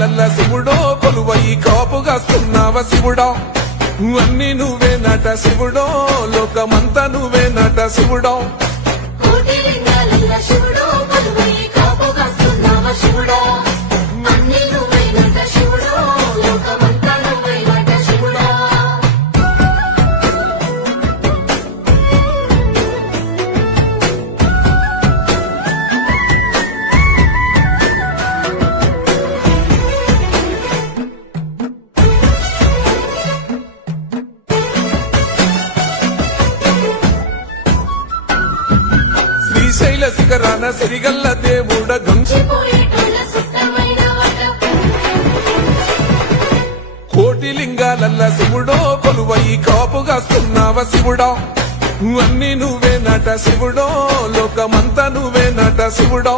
లింగాలల్ల శివుడో కొలువై కాపుగాస్తున్నావ శివుడా అన్ని నువ్వే నట శివుడో లోకమంతా నువ్వే నట శివుడో కోటి లింగాలల్ల శివుడో కొలువై కాపుగాస్తున్నావ శివుడా అన్ని నువ్వే నట శివుడో లోకమంతా నువ్వే నట శివుడా శ్రీశైల శిఖరాన సిరిగల్ల దేవుడ గంచిపోయేటోళ్ళ సుత్తమైన వట కోటి లింగాలల్ల శివుడో కొలువై కాపుగాస్తున్నావ శివుడా అన్ని నువ్వే నట శివుడో లోకమంతా నువ్వే నట శివుడో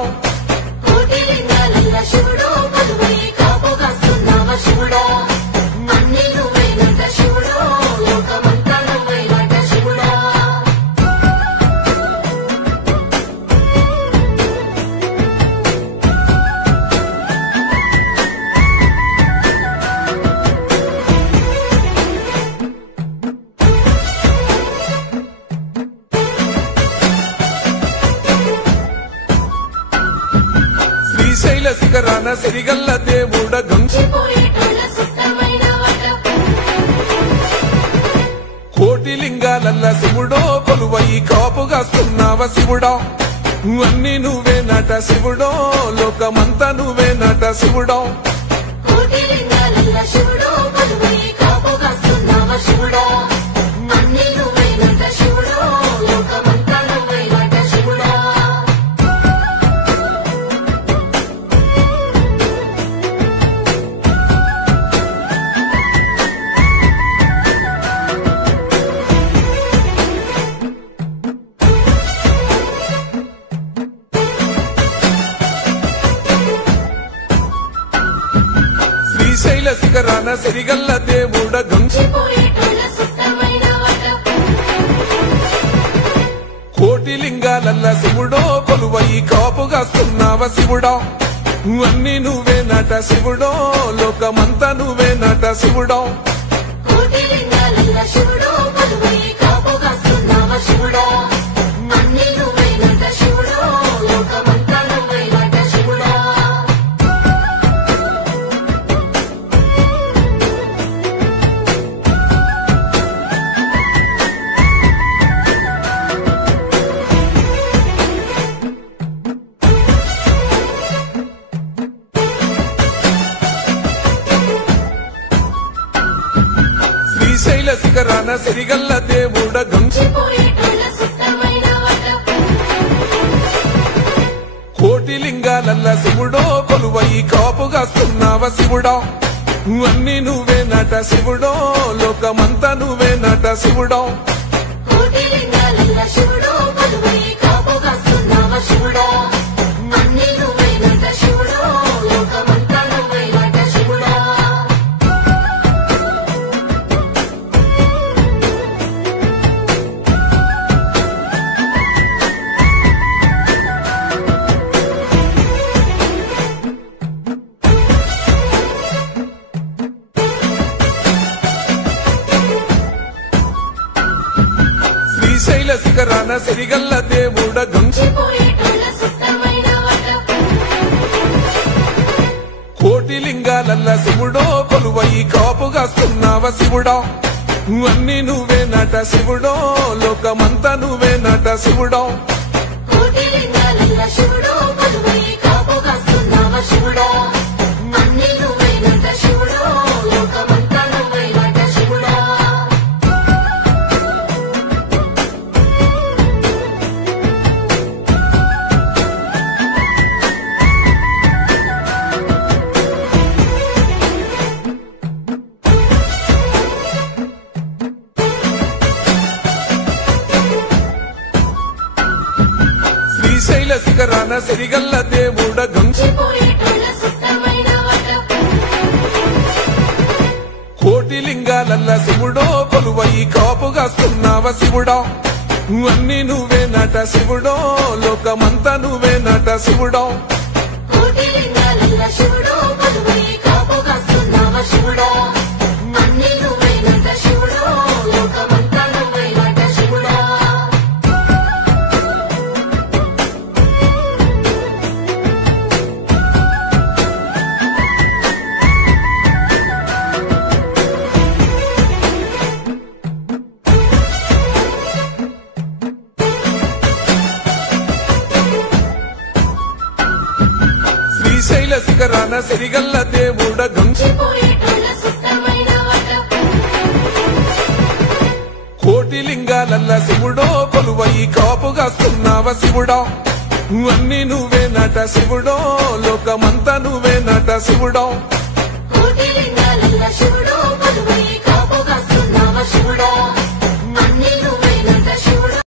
కోటి లింగాలల్ల శివుడో కొలువై కాపుగాస్తున్నావ శివుడా అన్ని నువ్వే నట శివుడో లోకమంతా నువ్వే నట శివుడా శ్రీశైల శిఖరాన సిరిగల్ల దేవుడ గంచిపోయేటోళ్ళ సుత్తమైన వట కోటి లింగాలల్ల శివుడో కొలువై కాపుగాస్తున్నావ శివుడా అన్ని నువ్వే నట శివుడో లోకమంతా నువ్వే నట శివుడో కోటి లింగాలల్ల శివుడో కొలువై కాపుగాస్తున్నావ శివుడా అన్ని నువ్వే నట శివుడో లోకమంతా నువ్వే నట శివుడా శ్రీశైల శిఖరాన సిరిగల్ల దేవుడ గంచిపోయేటోళ్ళ సుత్తమైన వట కోటి లింగాలల్ల శివుడో కొలువై కాపుగాస్తున్నావ శివుడా అన్ని నువ్వే నట శివుడో లోకమంతా నువ్వే నట శివుడో కోటి లింగాలల్ల శివుడో కొలువై కాపుగాస్తున్నావ శివుడా అన్ని నువ్వే నట శివుడో లోకమంతా నువ్వే నట శివుడా శ్రీశైల శిఖరాన సిరిగల్ల దేవుడ గంచిపోయేటోళ్ళ సుత్తమైన వట కోటి లింగాలల్ల శివుడో కొలువై కాపుగాస్తున్నావ శివుడా అన్ని నువ్వే నట శివుడో లోకమంతా నువ్వే నట శివుడో కోటి లింగాలల్ల శివుడో కొలువై కాపుగాస్తున్నావ శివుడా అన్ని నువ్వే నట శివుడో లోకమంతా నువ్వే నట శివుడా శ్రీశైల శిఖరాన సిరిగల్ల దేవుడ గంచిపోయేటోళ్ళ సుత్తమైన వట కోటి లింగాలల్ల శివుడో కొలువై కాపుగాస్తున్నావ శివుడా అన్ని నువ్వే నట శివుడో లోకమంతా నువ్వే నట శివుడో కోటి లింగాలల్ల శివుడో కొలువై కాపుగాస్తున్నావ శివుడా అన్ని నువ్వే నట శివుడో లోకమంతా నువ్వే నట శివుడా శ్రీశైల శిఖరాన సిరిగల్ల దేవుడ గంచిపోయేటోళ్ళ సుత్తమైన వట కోటి లింగాలల్ల శివుడో కొలువై కాపుగాస్తున్నావ శివుడా అన్ని నువ్వే నట శివుడో లోకమంతా నువ్వే నట శివుడో కోటి లింగాలల్ల శివుడో కొలువై కాస్తున్నావ శివుడా అన్ని నువ్వేనట శివుడా లోకమంతా నువ్వేనట శివుడా శ్రీశైల శిఖరాన సిరిగల్ల దేవుడ పోయేటోళ్ళ సుత్తమైన వట కోటి లింగాలల్ల శివుడో కొలువయి కాపుగాస్తున్నావ శివుడా అన్ని నువ్వేనట శివుడో లోకమంతా నువ్వేనట శివుడా కోటి లింగాలల్ల శివుడో కొలువై కాపుగాస్తున్నావ శివుడా అన్ని